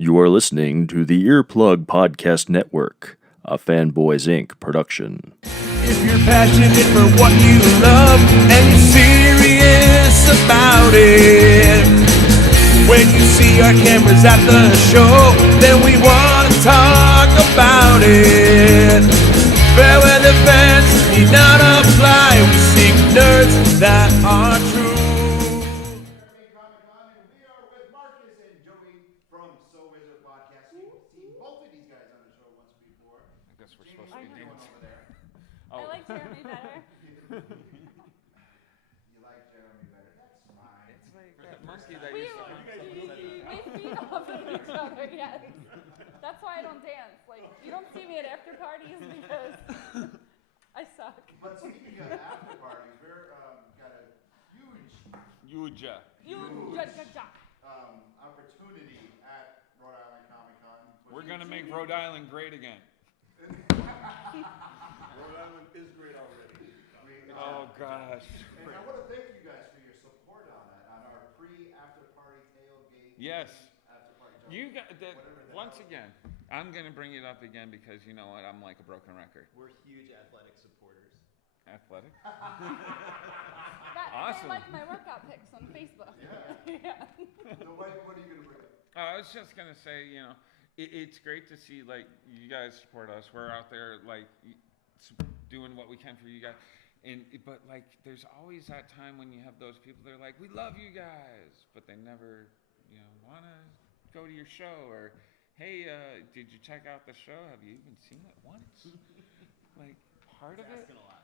You are listening to the Earplug Podcast Network, a Fanboys Inc. production. If you're passionate for what you love and you're serious about it, when you see our cameras at the show, then we want to talk about it. Fair weather fans need not apply. We seek nerds that are true. I like Jeremy better. You like Jeremy better? That's fine. It's like that monkey that We used to feed off of each other, yes. That's why I don't dance. Like, you don't see me at after parties because I suck. But speaking of after parties, we're got a huge opportunity at Rhode Island Comic Con. We're gonna make Rhode Island great again. Rhode Island is great already. Oh gosh. And I want to thank you guys for your support on that, on our pre-after party tailgate. Yes. After party. You got that Whatever the once hell. again. I'm gonna bring it up again because you know what? I'm like a broken record. We're huge athletic supporters. Athletic. They Awesome. like my workout pics on Facebook. Yeah. So what are you going to bring up? I was just gonna say, you know, it's great to see like you guys support us. We're out there like doing what we can for you guys. But like, there's always that time when you have those people that are like, we love you guys, but they never, you know, want to go to your show or, hey, did you check out the show? Have you even seen it once? Like, part of it? Asking a lot.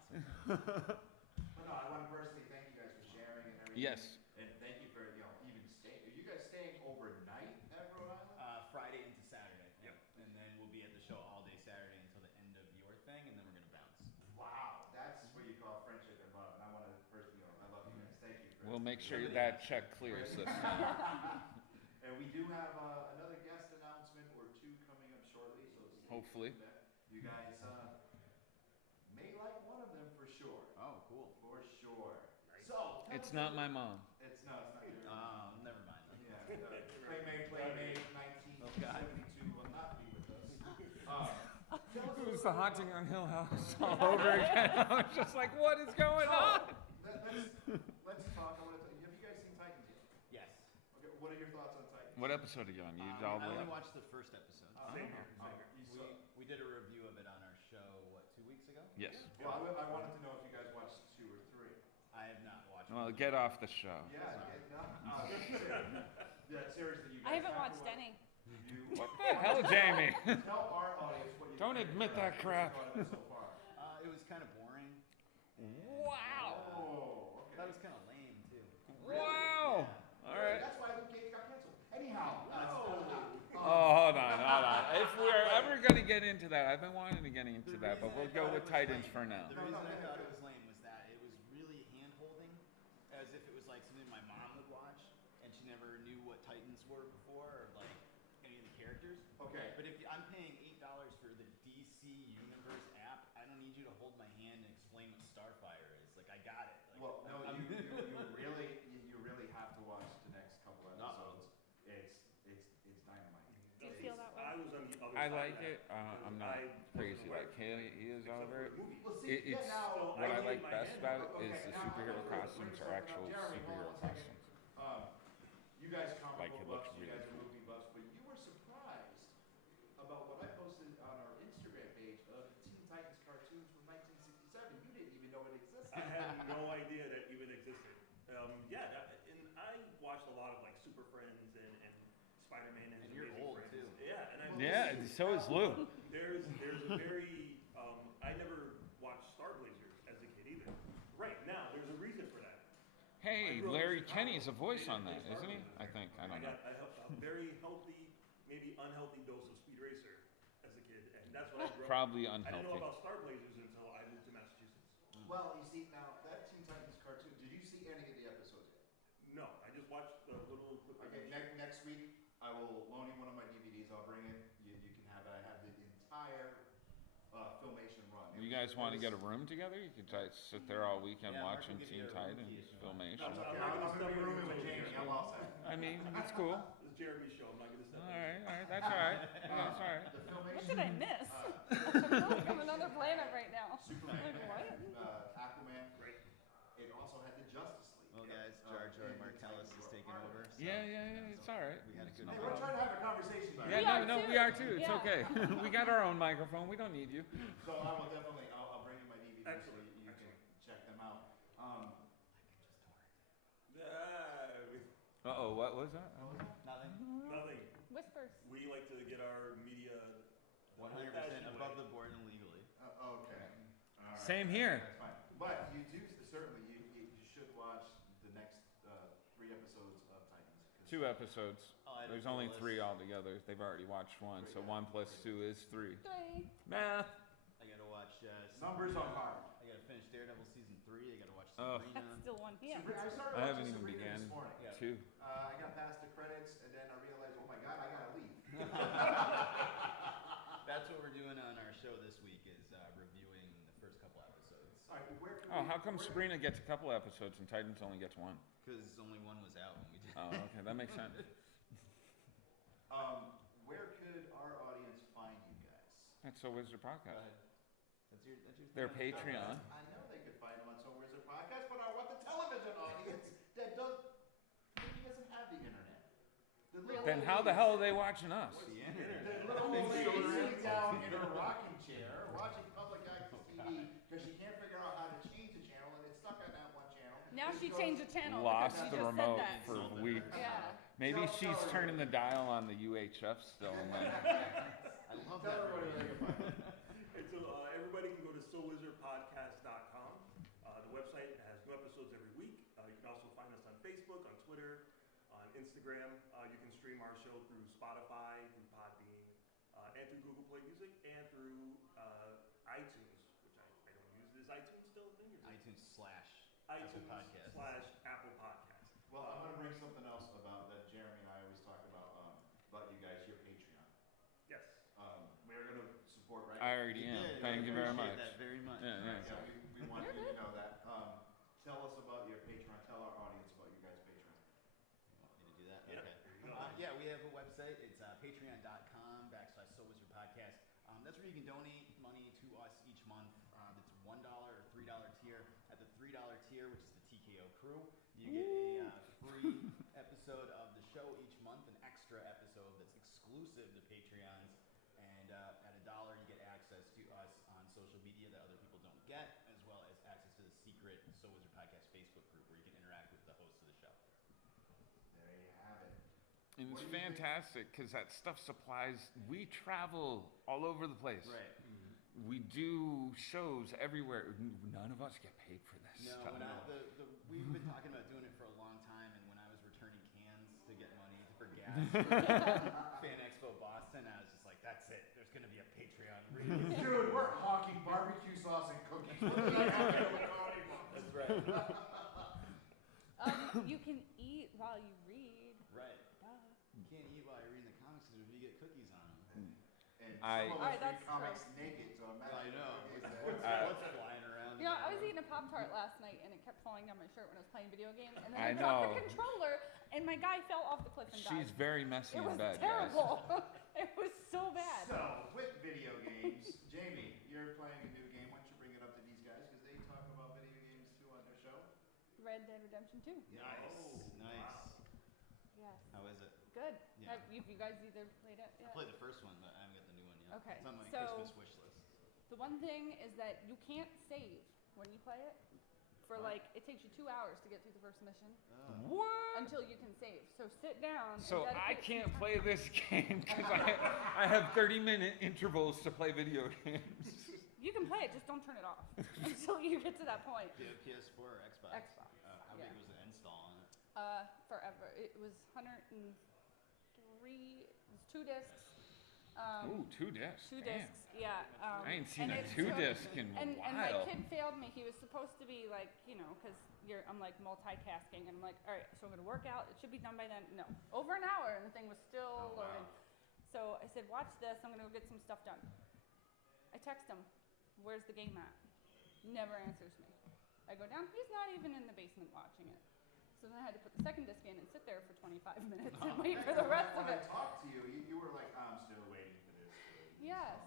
Well, no, I want to personally thank you guys for sharing and everything. Yes. And thank you for, even staying. Are you guys staying overnight at Rhode Island? Friday into Saturday. Yep. And then we'll be at the show all day Saturday until the end of your thing, and then we're gonna bounce. Wow, that's what you call friendship and love. And I want to personally, I love you guys. Thank you. We'll make sure that check clears this time. And we do have another guest announcement or two coming up shortly, so stay Hopefully. tuned for that. You guys may like one of them for sure. Oh, cool. For sure. So It's not my mom. It's not your. Never mind. Yeah. Playmate 1972 will not be with us. It was the Haunting on Hill House all over again. I was just like, what is going on? Let's talk. Have you guys seen Titans yet? Yes. Okay. What are your thoughts on Titans? What episode are you on? You all the I way only up? watched the first episode. Same here. Same here. We did a review of it on our show, 2 weeks ago? Yes. Well, I wanted to know if you guys watched 2 or 3. I have not watched Well, it. get off the show. Yeah, that series that you guys I haven't have to watched watch. any. What the hell, Jamie? Tell our audience what you Don't think admit that crap. about it so far. It was kind of boring. Wow. Oh, okay. That was kind of lame, too. Wow. All right. That's why Luke Cage got canceled. Anyhow, Oh, hold on. If we're ever going to get into that, I've been wanting to get into that, but we'll go with Titans for now. The reason I thought it was lame was that it was really hand-holding, as if it was like something my mom would watch, and she never knew what Titans were before, or like any of the characters. Okay. But if I'm paying $8 for the DC Universe app, I don't need you to hold my hand and explain what Starfire is. Like, I got it. Like, well, no, you really have to watch the next couple episodes. It's dynamite. Do you feel that way? I was on the other I side like of it. that. I'm not crazy like he is over it. Well, see, It's now, what I like best about it okay, is the now, superhero we're costumes just are talking actual about Jeremy. superhero Hold on a second. costumes. You guys comic Like, book it looks buffs, you really guys are cool. movie buffs, but you were surprised about what I posted on our Instagram page of Teen Titans cartoons from 1967. You didn't even know it existed. I had no idea that even existed. And I watched a lot of like Super Friends and Spider-Man and his And you're Amazing old, Friends. too. Yeah, and I Yeah, so is Lou. There's a very I never watched Star Blazers as a kid either. Right now, there's a reason for that. Hey, Larry Kenny's a voice on that, isn't he? I think. I don't know. got a very healthy, maybe unhealthy dose of Speed Racer as a kid, and that's what I grew up. Probably I didn't know unhealthy. about Star Blazers until I moved to Massachusetts. Well, you see, now, that Teen Titans cartoon, did you see any of the episodes yet? No, I just watched the little clip. Okay, next week, I will loan you one of my DVDs. I'll bring it. You can have it. I have the entire Filmation run. You guys want to get a room together? You can try to sit there all weekend Yeah, Mark watching can give you Teen a room Titans key if you want. Filmation. Okay, I'm going to be rooming with Jamie. I'm all set. I mean, it's cool. It's Jeremy's show. I'm not gonna step All right. did I miss? I feel like I'm another planet right now. Superman, Like, what? Aquaman. Great. It also had the Justice League. Well, guys, Jar Jar Martellus is taking over. So Yeah, it's all right. we had a good Hey, we're trying to have a conversation here. Yeah, we are too. It's Yeah. okay. We got our own microphone. We don't need you. So I will definitely, I'll bring you my DVDs so Excellent, you can check them out. Uh-oh, what was that? Nothing. Nothing. Whispers. We like to get our media 100% above the board and legally. Okay. All right. Same here. That's fine. But you do, certainly, you should watch the next 3 episodes of Titans. 2 episodes. I'll add There's it to only the 3 list. altogether. They've already watched 1, so 1 plus 2 is 3. 3. Math. I gotta watch. Numbers are hard. I gotta finish Daredevil season 3. I gotta watch Oh. Sabrina. That's still one. Yeah. I started I haven't watching even Sabrina began this morning. Yeah. 2. I got past the credits, and then I realized, oh my god, I gotta leave. That's what we're doing on our show this week is reviewing the first couple episodes. All right, well, where can Oh, we- how come where- Sabrina gets a couple episodes and Titans only gets 1? Because only one was out when we did. Oh, okay, that makes sense. Where could our audience find you guys? That's So Wizard Go Podcast. ahead. That's your Their thing. Patreon. I know they could find them on Some Wizard Podcast, but I want the television audience that maybe doesn't have the internet. The little Then old how the lady- hell are they watching us? The internet. The little old lady sitting down in her rocking chair watching public access TV because she can't figure out how to change the channel and it's stuck on that one channel. Now Just she goes- changed the channel Lost because she the just remote said that. for weeks. Yeah. Maybe Tell- she's tell her turning the dial on the UHF still and then I love Tell that. everybody where they can find it. And so everybody can go to SoWizardPodcast.com. The website has new episodes every week. You can also find us on Facebook, on Twitter, on Instagram. You can stream our show through Spotify, through Podbean, and through Google Play Music, and through iTunes, which I don't use. Is iTunes still a thing? Or is it iTunes / Apple iTunes Podcast. / Apple Podcast. Well, I'm going to bring something else about that Jeremy and I always talk about you guys, your Patreon. Yes. We're going to support, right? I already am. Yeah, Thank we you very appreciate much. that very much. Yeah, yeah. Yeah, we want you to know that. Tell us about your Patreon. Tell our audience about your guys' Patreon. You want me to do that? Yeah, Okay. there you go. Yeah, we have a website. It's patreon.com / So Wizard Podcast. That's where you can donate money to us each month. It's $1 or $3 tier. At the $3 tier, which is the TKO crew, you get a free episode of the show each month, an extra episode that's exclusive to Patreons. And at $1, you get access to us on social media that other people don't get, as well as access to the secret So Wizard Podcast Facebook group where you can interact with the hosts of the show. There you have it. And What it's do you think? fantastic because that stuff supplies. We travel all over the place. Right. We do shows everywhere. None of us get paid for this No, stuff. we've been talking about doing it for a long time, and when I was returning cans to get money for gas for Fan Expo Boston, I was just like, that's it. There's going to be a Patreon. Dude, we're hawking barbecue sauce and cookies. What does that have to do with comedy? That's right. You can eat while you read. Right. Duh. You can't eat while you're reading the comics because you get cookies on them. And I- some of us Alright, read that's comics true. naked, so imagine I know. the cookies What's, that- what's flying around? You know, in I was there? eating a Pop-Tart last night and it kept falling down my shirt when I was playing video games. And then I I dropped know. the controller and my guy fell off the cliff and She's died. very messy It in was bed, guys. terrible. It was so bad. So, with video games, Jamie, you're playing a new game. Why don't you bring it up to these guys? Because they talk about video games too on their show. Red Dead Redemption 2. Nice. Oh, Nice. Yes. How is it? Good. Yeah. Have you guys either played it I yet? played the first one, but I haven't got the new one yet. Okay, It's on my so- Christmas wish list. The one thing is that you can't save when you play it. For like, it takes you 2 hours to get through the first mission Oh. What? until you can save. So sit down. So and I dedicate can't some play time. this game because I have 30-minute intervals to play video games. You can play it, just don't turn it off until you get to that point. Do you have PS4 or Xbox? Xbox, How yeah. big was the install on it? Forever. It was 103. It was 2 discs. Ooh, 2 discs. 2 Damn. discs. Yeah. I ain't seen and a it 2 took- disc in a And my while. kid failed me. He was supposed to be like, you know, because I'm like multitasking, and I'm like, all right, so I'm gonna work out. It should be done by then. No, over an hour, and the thing was still Oh, wow. loading. So I said, watch this. I'm gonna go get some stuff done. I text him, where's the game at? Never answers me. I go down. He's not even in the basement watching it. So then I had to put the second disc in and sit there for 25 minutes and wait for the rest of When it. I talked to you, you were like, I'm still waiting for this. Yes.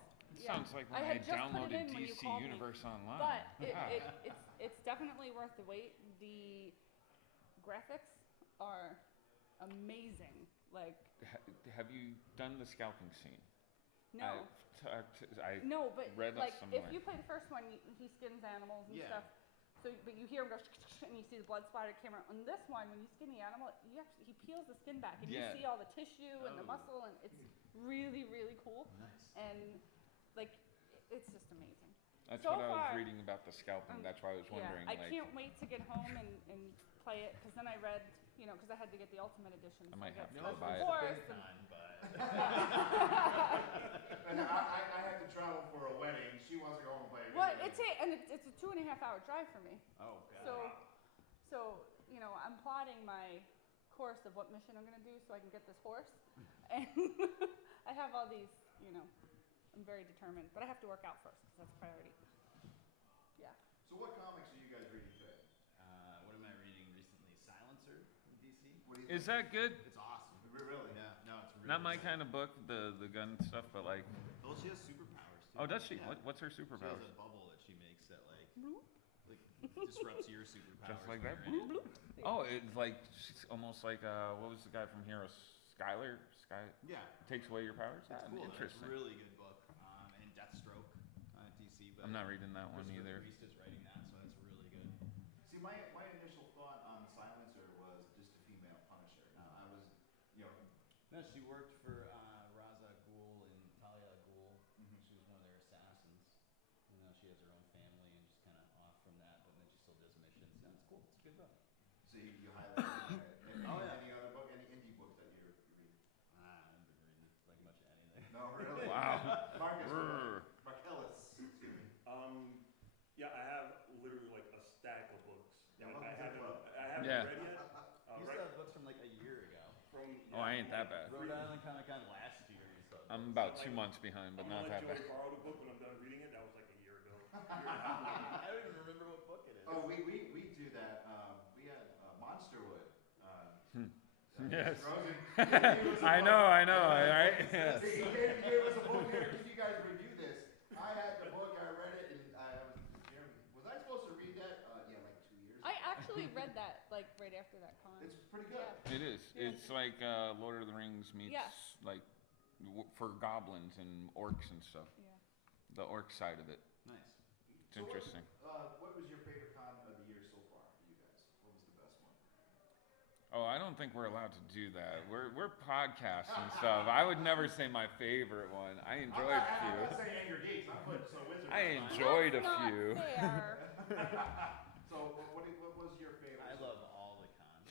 sounds like I when I had just put it downloaded in when you DC called me. Universe Online. But it's definitely worth the wait. The graphics are amazing. Like, Have you done the scalping scene? no. I No, but read like somewhere. if you play the first one, he skins animals and Yeah. stuff. So, but you hear him go and you see the blood splatter camera. On this one, when you skin the animal, he peels the skin back and Yeah. you see all the tissue and the Oh. muscle, and it's really, really cool. Nice. And like, it's just amazing. That's so what I was far, reading about the scalping. That's why I was wondering. Yeah, I like, can't wait to get home and play it, because then I read, because I had to get the Ultimate Edition. I so might have to get go buy it. Force and- And I had to travel for a wedding. She wants to go home and play a Well, video game. it's a 2.5-hour drive for me. Oh, God. So I'm plotting my course of what mission I'm going to do so I can get this horse. And I have all these, I'm very determined. But I have to work out first, because that's priority. Yeah. So what comics are you guys reading today? What am I reading recently? Silencer from DC? What do you Is think? that good? It's awesome. Really? Yeah, no, it's really Not my good. kind of book, the gun stuff, but like. Well, she has superpowers too. Oh, does she? Yeah. What's her She has superpowers? a bubble that she makes that disrupts your superpowers. Just like when that? you're in it. Oh, it's like she's almost like what was the guy from Heroes? Skylar? Yeah. Takes away your powers. It's cool. It's Interesting. a really good book. And Deathstroke, DC. But I'm not reading that one Christopher either. Priest is writing that, so that's really good. See, my initial thought on Silencer was just a female Punisher. Now, I was, No, she worked for Ra's al Ghul and Talia al Ghul. She was one of their assassins. And now she has her own family and just kind of off from that, but then she still does missions. No, it's cool. It's a good book. so you highlighted Oh, yeah. any other book, any indie book that you're reading? I haven't been reading like much of anything. No, really? Wow. Marcus, Brr. Marcellus, excuse me. Yeah, I have literally like a stack of books. Yeah, that welcome to the club. I haven't Yeah. read yet. You used to have books from like a year ago. Oh, I ain't that bad. Rhode Island Comic Con last year. You saw I'm books. about 2 months behind, but I'm not gonna that let bad. Joey borrow the book when I'm done reading it. That was like a year ago. Year and a half ago. I don't even remember what book it is. Oh, we do that. We had Monsterwood. Yes. Rosen. He gave us a I book. know, right? Yes. He gave us a book here. Can you guys review this? I had the book. I read it, and was I supposed to read that? Yeah, like 2 years. I actually read that like right after that con. It's pretty good. Yeah. It is. Yeah. It's like Lord of the Rings meets Yes. like for goblins and orcs and stuff. Yeah. The orc side of it. Nice. It's So interesting. What was your favorite con of the year so far for you guys? What was the best one? Oh, I don't think we're allowed to do that. We're podcasts and stuff. I would never say my favorite one. I enjoyed a I'm few. not saying Angrygeeks. I'm putting so Wizards. I on mine. enjoyed a That's not few. fair. So what was your favorite? I love all the cons.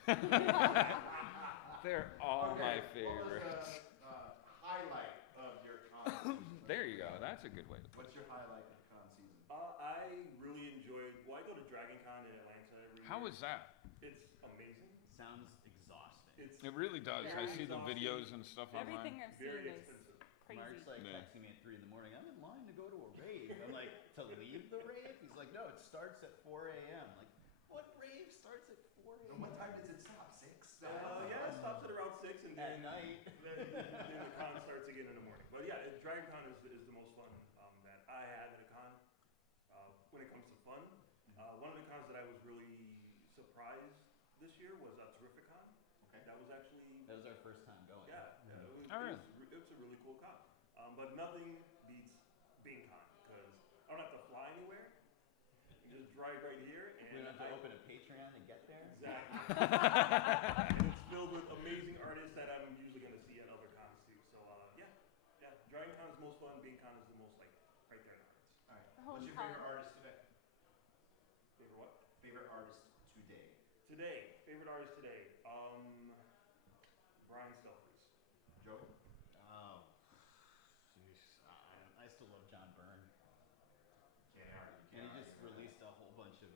They're all Okay, my What favorites. was the highlight of your con season? There you go. That's a good way to. What's your highlight of con season? I really enjoyed. Well, I go to Dragon Con in Atlanta every year. How was that? It's amazing. Sounds exhausting. It's It really does. I Yeah. see the videos and stuff Everything online. I've seen very is expensive. crazy. Mark's like Yeah. texting me at 3 in the morning. I'm in line to go to a rave. I'm like, to leave the rave? He's like, no, it starts at 4 a.m. Like, what rave starts at 4 a.m.? And what time does it stop? 6? Yeah, it stops at around 6, and At then night. then the con starts again in the morning. But yeah, Dragon Con is the most fun that I had at a con. When it comes to fun, one of the cons that I was really surprised this year was Terrificon. Okay. That was actually That was our first time going. yeah, it was, Oh, really? it was a really cool con. But nothing beats BeanCon because I don't have to fly anywhere. You just drive right here, and We don't have to open a Patreon to get there. Exactly. And it's filled with amazing artists that I'm usually going to see at other cons too. So yeah. Dragon Con is the most fun. BeanCon is the most like right there in the hearts. All right. Home What's your con. favorite artist today? Favorite what? Favorite artist today? Favorite artist today. Brian Stelfreeze. Joey? Oh, jeez. I still love John Byrne. Can't argue. And he just released a whole bunch of,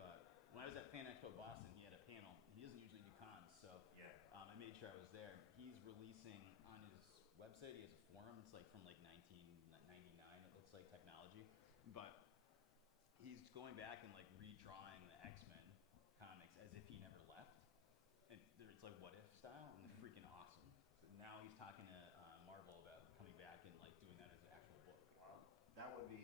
when I was at Fan Expo Boston, he had a panel. He doesn't usually do cons, so Yeah. I made sure I was there. He's releasing on his website, he has a forum, it's like from like 1999, it looks like, technology. But he's going back and like redrawing the X-Men comics as if he never left. And it's like what if style, and they're freaking awesome. So now he's talking to Marvel about coming back and like doing that as an actual book. That would be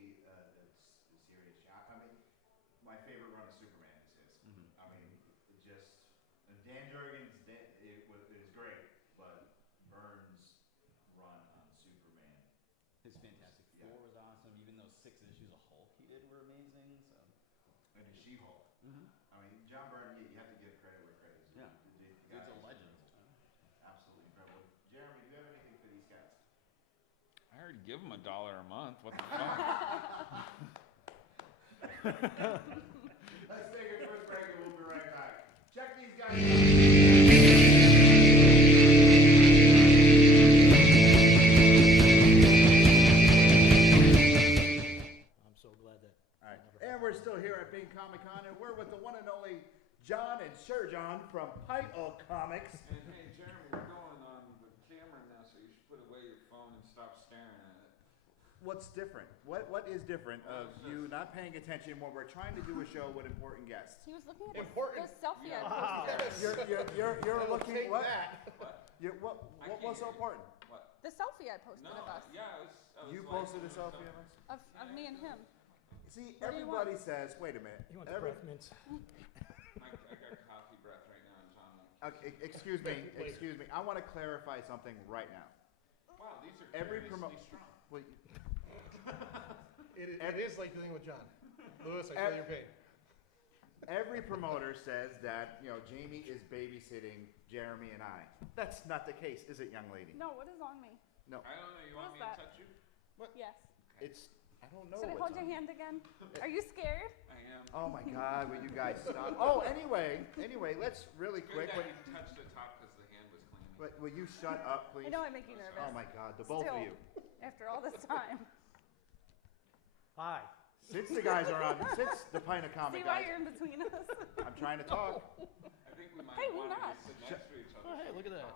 His Fantastic Four was awesome. Even those 6 issues of Hulk he did were amazing. So. And the She-Hulk. Mm-hmm. I mean, John Byrne, you have to give credit where credit is due. Yeah. The It's guy a is legend. absolutely incredible. Jeremy, do you have anything for these cats? I already give them $1 a month. What the fuck? Let's take a quick break and we'll be right back. Check these guys out. I'm so glad that. All right, and we're still here at Bing Comic Con, and we're with the one and only John and Sir John from Pint'O Comics. And hey, Jeremy, we're going on the camera now, so you should put away your phone and stop staring at it. What's different? What is different of you not paying attention when we're trying to do a show with important guests? He was looking at Important. the selfie I Wow. posted. You're looking what? What? What was so important? What? The selfie I posted No, of us. yeah, I was You like, posted a selfie of us. Of me and him. See, What do you want? everybody says, wait a minute. You want the breath mints? I got coffee breath right now, and John. Okay, excuse me. I want to clarify something right now. Wow, these are Every curiously promo- strong. Well, It is like dealing with John. Lewis, I feel your pain. every promoter says that, Jamie is babysitting Jeremy and I. That's not the case, is it, young lady? No, what is on me? No, I don't know. You What want is me that? to touch you? Yes. it's, I don't know Should I what's hold your on. hand again? Are you scared? I am. Oh my God, will you guys stop? Oh, anyway, let's really Good quick. that you touched the top because the hand was clean. Will you shut up, please? I know I make you nervous. Oh my God, the both Still, of you. After all this time. Hi. Since the guys are on, since the Pint'O Comic See why guys, you're in between us? I'm trying to talk. I think we might Hey, want we're to not. sit next to each other. Oh, hey, look at that.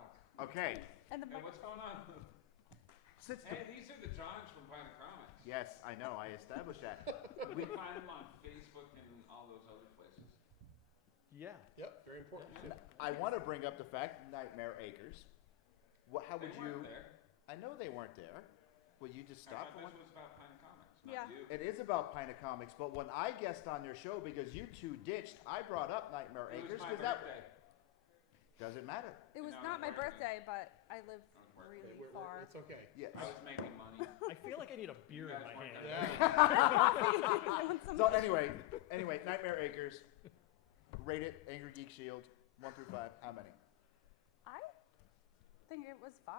Okay, And the Hey, what's going on? since the, Hey, these are the Johns from Pint'O Comics. yes, I know, I established that. We find them on Facebook and all those other places. Yeah. Yep, very important. I want to bring up the fact, Nightmare Acres. How would They you? weren't there. I know they weren't there. Will you just I stop thought for this one? was about Pint'O Comics, Yeah. not you. It is about Pint'O Comics, but when I guessed on your show because you two ditched, I brought up Nightmare It was Acres my because that birthday. doesn't matter. It was No, not I'm my working. birthday, but I live working. really far. It's okay. Yes. I was making money. I feel like I need a beer in guys my weren't hand. there. Doing some- So anyway, Nightmare Acres, rated Angry Geek Shield, 1 through 5. How many? I think it was 5.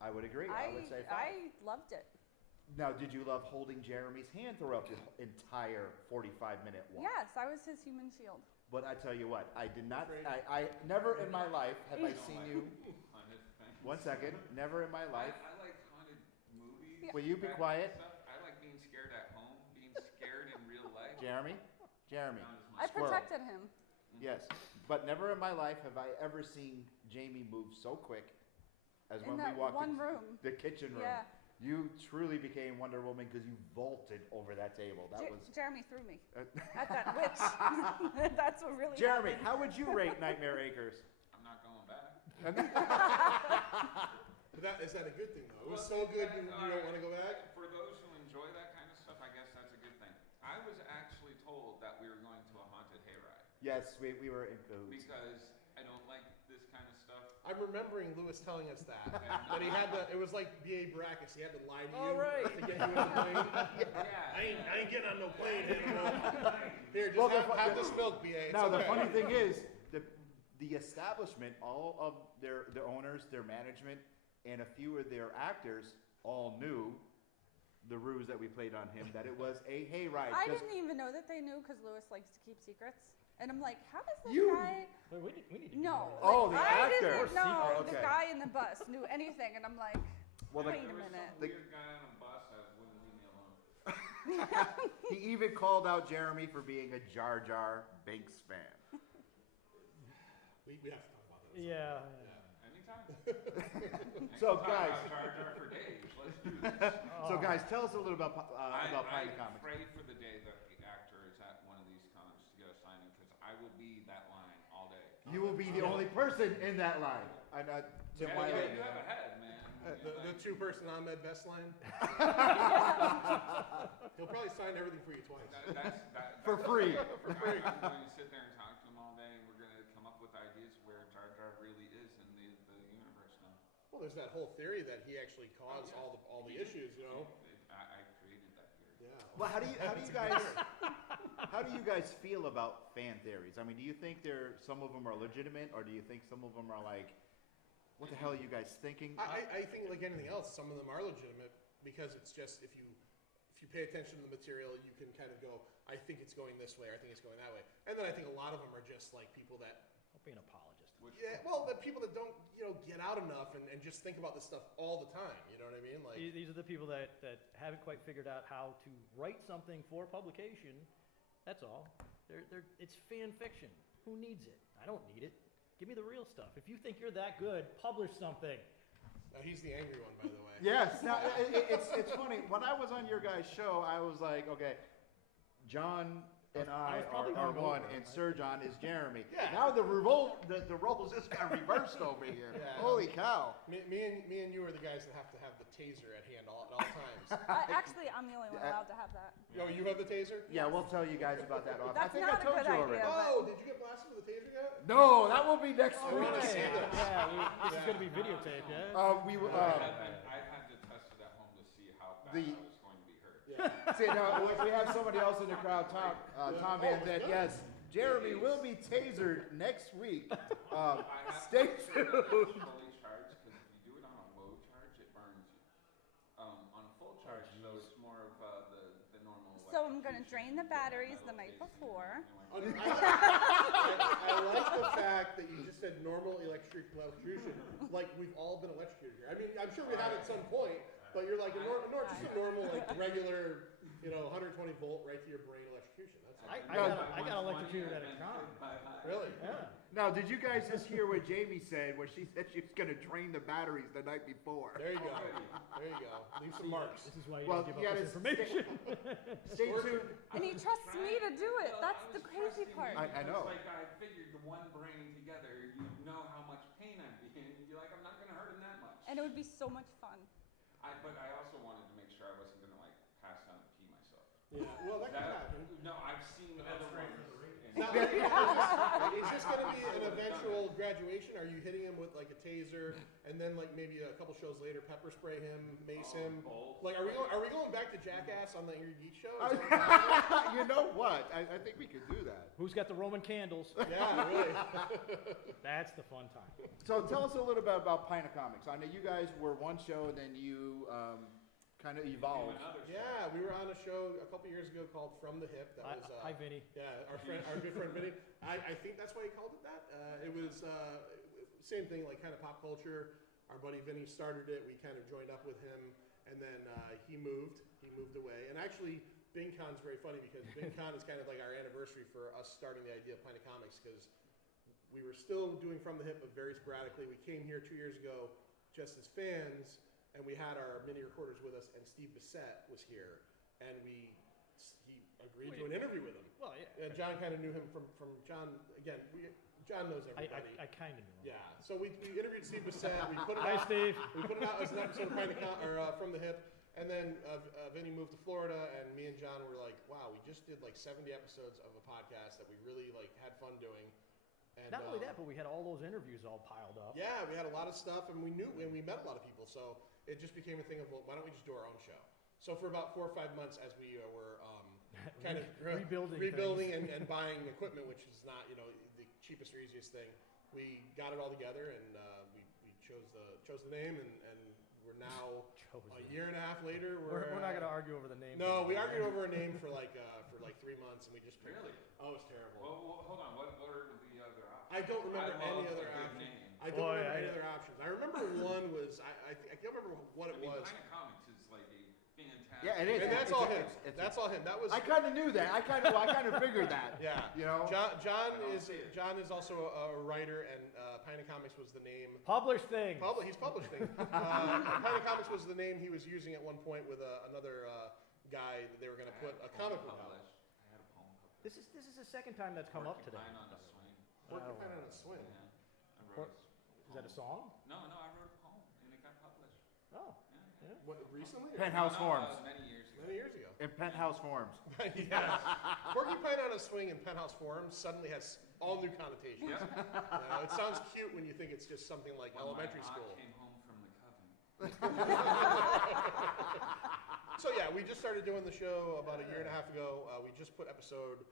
I would agree. I would say 5. I loved it. Now, did you love holding Jeremy's hand throughout the entire 45-minute walk? Yes, I was his human shield. But I tell you what, I did not. I never in my life have I seen you. Haunted things. 1 second. Never in my life. I like haunted movies. Yeah. Will you be that quiet, kind of stuff. I like being scared at home, being scared in real life. Jeremy? Jeremy. Not as I much. Squirrel. protected him. Yes, but never in my life have I ever seen Jamie move so quick as In when that we walked one into room. the kitchen room. Yeah. You truly became Wonder Woman because you vaulted over that table. That was. Jeremy threw me at that witch. That's what really Jeremy, happened. how would you rate Nightmare Acres? I'm not going back. But is that a good thing, though? It was so good you don't want to go back? For those who enjoy that kind of stuff, I guess that's a good thing. I was actually told that we were going to a haunted hayride Yes, we were in cahoots. because I don't like this kind of stuff. I'm remembering Lewis telling us that. That he had it was like B.A. Baracus. He had to lie to you Oh, right. to get you on the plane. Yeah. I ain't getting on no plane, animal. Here, just Well, have this milk, B.A. It's Now the okay. funny thing is, the establishment, all of their owners, their management, and a few of their actors all knew the ruse that we played on him, that it was a hayride. I 'cause didn't even know that they knew because Lewis likes to keep secrets. And I'm like, how does this You- guy? Wait, we need to No. get Oh, like, the I actor. didn't know Secret, the okay. guy in the bus knew anything. And I'm like, Well, wait There a was minute. some weird guy on a bus that wouldn't leave me alone. he even called out Jeremy for being a Jar Jar Binks fan. We have to talk about that. Yeah. Anytime. So, Talk guys. about Jar Jar for days. Let's do this. So guys, tell us a little about I Pint'O Comics. pray for the day that the actor is at one of these cons to get a signing because I will be that line all day. You will be the only person in that line. I'm not Tim Yeah, Wiley. you have a head, man. The true person on Med Best line. He'll probably sign everything for you twice. For free. For free. I'm going to sit there and talk to him all day, and we're going to come up with ideas where Jar Jar really is in the universe now. Well, there's that whole theory that he actually caused all the issues, you know. Yeah. Well, how do you guys feel about fan theories? I mean, do you think some of them are legitimate, or do you think some of them are like, what the hell are you guys thinking? I think like anything else, some of them are legitimate because it's just if you pay attention to the material, you can kind of go, I think it's going this way, or I think it's going that way. And then I think a lot of them are just like people that Don't be an apologist. yeah, well, the people that don't, get out enough and just think about this stuff all the time. You know what I mean? Like These are the people that haven't quite figured out how to write something for publication. That's all. It's fan fiction. Who needs it? I don't need it. Give me the real stuff. If you think you're that good, publish something. he's the angry one, by the way. Yes. Now, it's funny. When I was on your guys' show, I was like, okay, John and I probably are hungover, one, and Sir John is Jeremy. Yeah. Now the roles just got reversed over here. Yeah. Holy cow! Me and you are the guys that have to have the taser at hand at all times. Actually, I'm the only one allowed to have that. Oh, you have the taser? Yeah, we'll tell you guys about that off. I That's think not I a told good you already. idea. Oh, did you get blasted with a taser yet? No, that will be next Oh, we week. wanna see this. This is going to be videotaped, yeah? I had to test it at home to see how bad I was going to be hurt. See, now we have somebody else in the crowd, Tom Van Zant. Yes, Jeremy will be tasered next week. Stay tuned. Fully charged, because if you do it on a low charge, it burns you. On a full charge, though, it's more of the normal. So I'm gonna drain the batteries the night before. I like the fact that you just said normal electrocution, like we've all been electrocuted here. I mean, I'm sure we have at some point, but you're like just a normal, like regular, 120 volt right to your brain electrocution. That's all. I got electrocuted at a con. Really? Yeah. Now, did you guys just hear what Jamie said, where she said she was going to drain the batteries the night before? There you go. There you go. Leave some marks. This is why you Well, don't give you up gotta this information. Stay tuned. And he trusts me to do it. That's the crazy part. I know. It's like I figured the one brain together, you know how much pain I'd be in. You'd be like, I'm not going to hurt him that much. And it would be so much fun. But I also wanted to make sure I wasn't going to pass out and pee myself. Yeah. Well, that could happen. No, I've seen other ones. Now, is this going to be an eventual graduation? Are you hitting him with like a taser, and then like maybe a couple shows later, pepper spray him, mace him? Like, are we going back to Jackass on the Angrygeeks show? You know what? I think we could do that. Who's got the Roman candles? Yeah, really. That's the fun time. So tell us a little bit about Pint'O Comics. I know you guys were one show, then you kind of evolved. Yeah, we were on a show a couple years ago called From the Hip. That was Hi, Vinny. Yeah, our good friend Vinny. I think that's why he called it that. It was same thing, like kind of pop culture. Our buddy Vinny started it. We kind of joined up with him, and then he moved away. And actually, BingCon's very funny because BingCon is kind of like our anniversary for us starting the idea of Pint'O Comics, because we were still doing From the Hip, but very sporadically. We came here 2 years ago just as fans, and we had our mini recorders with us, and Steve Bissett was here, and he agreed to an interview with him. Well, yeah. And John kind of knew him from John. Again, John knows everybody. I kind of knew him. Yeah. So we interviewed Steve Bissett. We put it Hi, out. Steve. We put it out as an episode of From the Hip, and then Vinny moved to Florida, and me and John were like, wow, we just did like 70 episodes of a podcast that we really had fun doing. And, Not only that, but we had all those interviews all piled up. yeah, we had a lot of stuff, and we met a lot of people, so it just became a thing of, well, why don't we just do our own show? So for about 4 or 5 months, as we were kind of rebuilding and buying equipment, which is not the cheapest or easiest thing, we got it all together, and we chose the name, and we're now a year and a half later. We're not going to argue over the name. No, we argued over a name for like 3 months, and we just picked Really? it. Oh, it's terrible. Well, hold on. What were the other options? I don't remember I love any other a good options. name. I don't remember any other options. I remember one was I can't remember what it was. Pint'O Comics is like a fantastic. Yeah, it is. And that's all him. That's all him. That was. I kind of knew that. I kind of figured that. Yeah. John is also a writer, and Pint'O Comics was the name. Publish things. He's published things. Pint'O Comics was the name he was using at one point with another guy that they were going to put a comic book out. I had a poem published. This is the second time that's come up today. Porcupine on a swing. Porcupine on a swing. Yeah. I wrote Is that a song? No, I wrote a poem, and it got published. Oh. Yeah. What, recently? Penthouse Forums. Many years ago. Many years ago. In Penthouse Forums. Yes. Porcupine on a swing and Penthouse Forums suddenly has all new connotations. Yeah. It sounds cute when you think it's just something like elementary my school. aunt came home from the coven. So yeah, we just started doing the show about a year and a half ago. We just put episode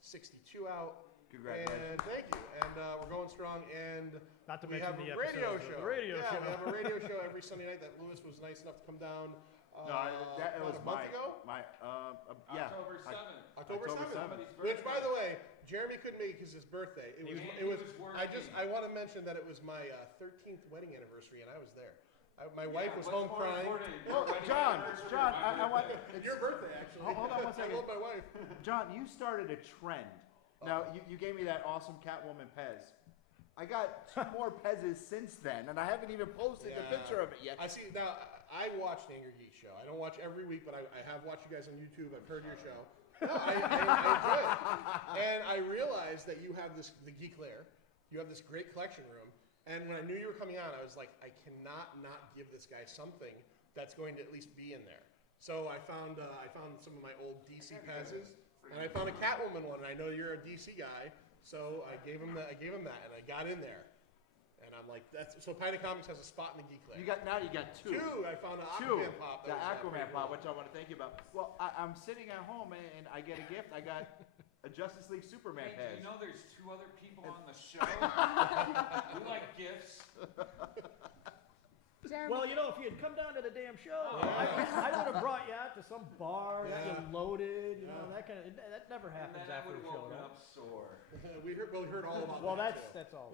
62 out. Congratulations. And thank you. And we're going strong. And Not to we mention have the a radio episodes of show. the radio yeah, show. we have a radio show every Sunday night that Lewis was nice enough to come down. It was a month ago. October 7th. October 7th. Somebody's Which, by birthday. the way, Jeremy couldn't make it because his birthday. It was. I want to mention that it was my 13th wedding anniversary, and I was there. My wife was home crying. Well, John, I want Your birthday, actually. Hold on one second. I love my wife. John, you started a trend. Now, you gave me that awesome Catwoman Pez. I got 2 more Pezes since then, and I haven't even posted the picture of it yet. I see. Now, I watch the Angrygeeks show. I don't watch every week, but I have watched you guys on YouTube. I've heard your show. I enjoy it. And I realized that you have the Geek Lair. You have this great collection room. And when I knew you were coming on, I was like, I cannot not give this guy something that's going to at least be in there. So I found some of my old DC Pezes, and I found a Catwoman one. And I know you're a DC guy, so I gave him that, and I got in there. And I'm like, so Pint'O Comics has a spot in the Geek Lair. You got 2. I found an Aquaman pop. The Aquaman pop, which I want to thank you about. Well, I'm sitting at home and I get a gift. I got a Justice League Superman Hey, Pez. do you know there's 2 other people on the show who like gifts? Jeremy, Well, if you had come down to the damn show, I would have brought you out to some bar, Yeah. get loaded, that kind of. That never And happens then I after would a have show. woken Right? up sore. we heard all about Well, that. that's all.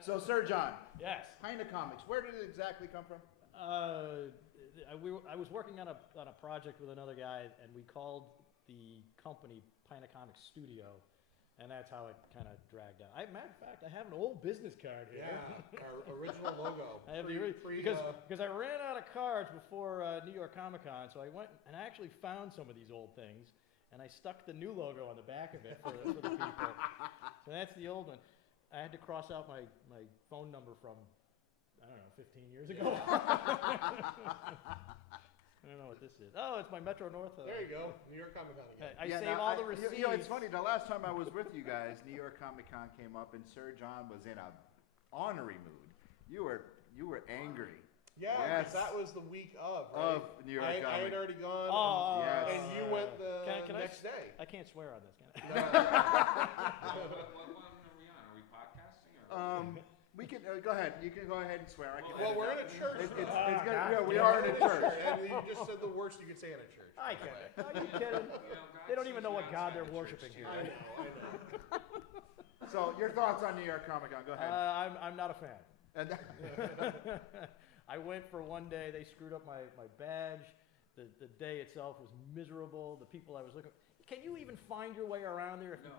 So, Sir John, Yes. Pint'O Comics, where did it exactly come from? I was working on a project with another guy, and we called the company Pint'O Comics Studio, and that's how it kind of dragged out. Matter of fact, I have an old business card here. Yeah, our original logo. I have because I ran out of cards before New York Comic Con, so I went and I actually found some of these old things, and I stuck the new logo on the back of it for the people. So that's the old one. I had to cross out my phone number from, I don't know, 15 years ago. I don't know what this is. Oh, it's my Metro North. There you go, New York Comic Con again. I save all the receipts. It's funny. The last time I was with you guys, New York Comic Con came up, and Sir John was in a ornery mood. You were angry. Yeah, Yes. because that was the week of, right? Of New York I Comic. had already gone, Yes. and you went the Can I next day. I can't swear on this, can I? What one are we on? Are we podcasting? Or We can go ahead. You can go ahead and swear. I can Well, edit we're out. in a church. It's though. good. God Yeah, we damn are in a church. And you just said the worst you could say in a church. I get it. Are you kidding? They don't even know what God they're worshiping here. I know. So, your thoughts on New York Comic Con? Go ahead. I'm not a fan. And I went for one day. They screwed up my badge. The day itself was miserable. The people I was looking. Can you even find your way around there? No.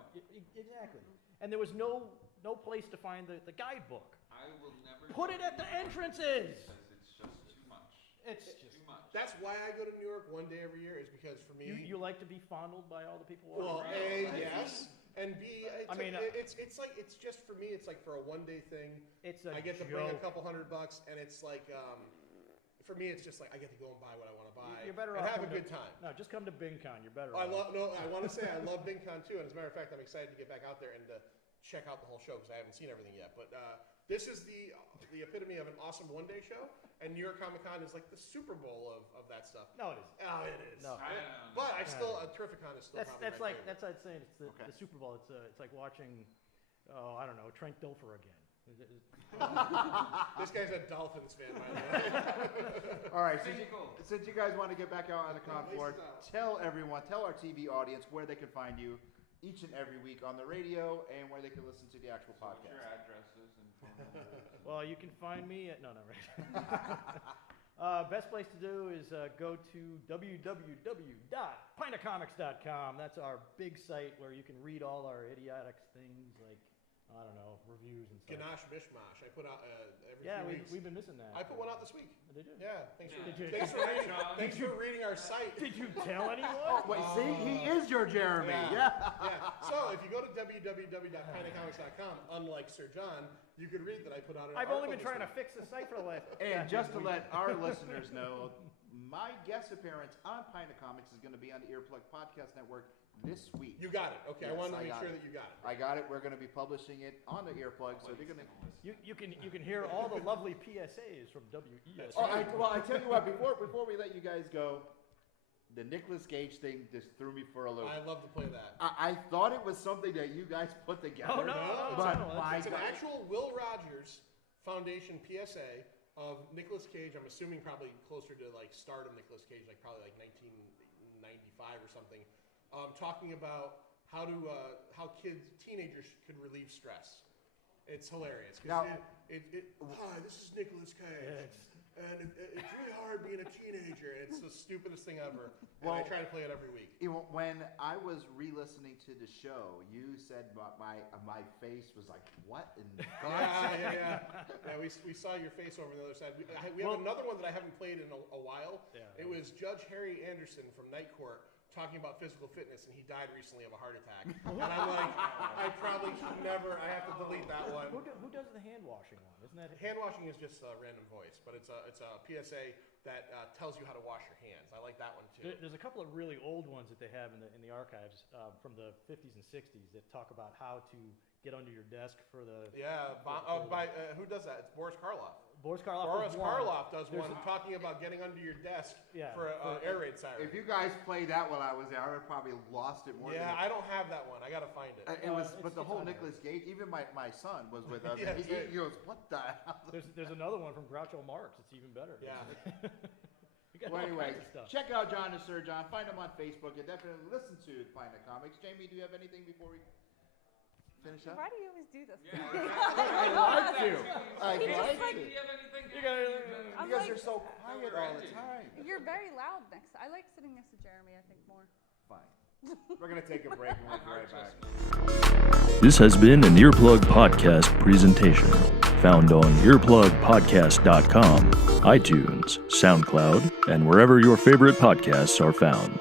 Exactly. And there was no place to find the guidebook. I will never Put it at the entrances. because it's just too much. It's just. Too much. That's why I go to New York one day every year, is because for me. You like to be fondled by all the people Well, walking around? A, yes, and B, it's just for me. It's like for a one day thing. It's a I get to bring a joke. couple $100, and it's like, for me, it's just like I get to go and buy what I want to buy. You're better and off have a coming good time. No, just come to BingCon. You're better I off. want to say I love BingCon too, and as a matter of fact, I'm excited to get back out there and check out the whole show because I haven't seen everything yet. But this is the epitome of an awesome one day show, and New York Comic Con is like the Super Bowl of that stuff. No, it is. Oh, it is. No. But I still, Terrificon is still probably That's my like favorite. that's what I'd say. It's the Super Bowl. It's like watching, I don't know, Trent Dilfer again. This guy's a Dolphins fan, by the way. all right, since you guys want to get back out on the con floor, tell our TV audience where they can find you each and every week on the radio and where they can listen to the actual What's podcast. your addresses and phone numbers? Well, you can find me at right. Best place to do is go to www.pint'ocomics.com. That's our big site where you can read all our idiotic things like, I don't know, reviews and stuff. Ganache Mishmash. I put out every Yeah, few weeks. we've been missing that. I put one out this week. Did you? Yeah, thanks for Yeah. thanks for reading our site. Did you tell anyone? Wait, see, he is your Jeremy. Yeah. So if you go to www.pint'ocomics.com, unlike Sir John, you can read that I put out an I've only article been this trying to week. fix the site for the last. And just to let our listeners know, my guest appearance on Pint'O Comics is going to be on the Earplug Podcast Network this week. You got it. Okay, I Yes, wanted to I make got sure it. that you got it. I got it. We're going to be publishing it on the earplug, so they're going to. You can hear all the lovely PSAs from WES. Oh, I tell you what. Before we let you guys go, the Nicolas Cage thing just threw me for a loop. I love to play that. I thought it was something that you guys put together. Oh, no, but my It's an God. actual Will Rogers Foundation PSA of Nicolas Cage. I'm assuming probably closer to like stardom Nicolas Cage, like probably like 1995 or something. Talking about how teenagers could relieve stress. It's hilarious. Now- Hi, this is Nicolas Cage. And it's really hard being a teenager. It's the stupidest thing ever. And I Well- try to play it every week. When I was re-listening to the show, you said my face was like, what in God's name? Yeah, we saw your face over on the other side. We have another one that I haven't played in a while. Yeah. It was Judge Harry Anderson from Night Court talking about physical fitness, and he died recently of a heart attack. And I'm like, I probably should never. I have to delete that one. Who does the hand washing one? Isn't that Hand washing is just a random voice, but it's a PSA that tells you how to wash your hands. I like that one too. There's a couple of really old ones that they have in the archives from the 50s and 60s that talk about how to get under your desk for the. Yeah, who does that? It's Boris Karloff. Boris Karloff. Boris was one. Karloff does one talking about getting under your desk for an air raid siren. If you guys played that while I was there, I would have probably lost it more than I don't have that one. I gotta find it. it was. But the whole Nicolas Cage, even my son was with us. Yeah, and he goes, "What the hell?" There's another one from Groucho Marx. It's even better. Yeah. We got Well, all anyway, kinds of stuff. check out John and Sir John. Find them on Facebook and definitely listen to Pint'O Comics. Jamie, do you have anything before we finish up? Why do you always do this? I'd like to. I'd He just like like- to. Do you have anything? I'm You guys like- are so quiet all the time. You're very loud next. I like sitting next to Jeremy, I think, more. Fine. We're going to take a break and we'll be right back. This has been an Earplug Podcast presentation, found on earplugpodcast.com, iTunes, SoundCloud, and wherever your favorite podcasts are found.